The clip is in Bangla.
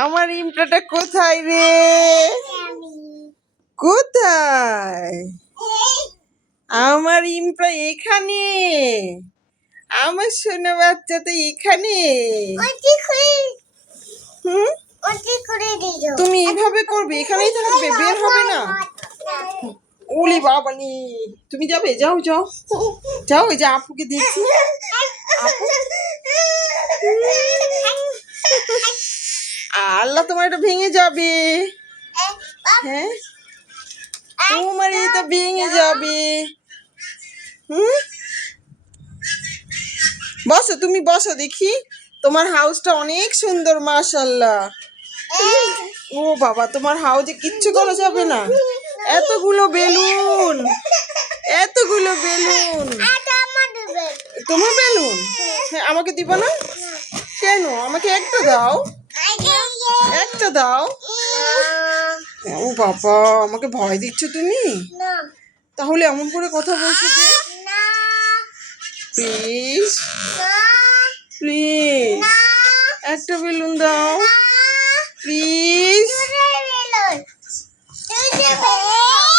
আমার ইমটাটা কোথায় রে? কোথায় আমার ইমটা? এখানে। আমার সোনা বাচ্চা তো এখানে। তুমি এভাবে করবে, এখানেই থাকবে, বের হবে না? ওলি বাবানি, তুমি যাবে? যাও যাও যাও, ওই যে আপুকে দেখছি। আপু, আল্লাহ, তোমার এটা ভেঙে যাবে। হ্যাঁ, তোমার এটা ভেঙে যাবে। বসো, তুমি বসো, দেখি। তোমার হাউসটা অনেক সুন্দর, মাশাআল্লাহ। ও বাবা, তোমার হাউজে কিচ্ছু করা যাবে না। এতগুলো বেলুন, এতগুলো বেলুন। তোমার বেলুন? হ্যাঁ, আমাকে দিবা না কেন? আমাকে একটা দাও, একটা দাও। ও বাবা, আমাকে ভয় দিচ্ছ তুমি? তাহলে এমন করে কথা বলছো যে? প্লিজ প্লিজ একটা বেলুন দাও প্লিজ।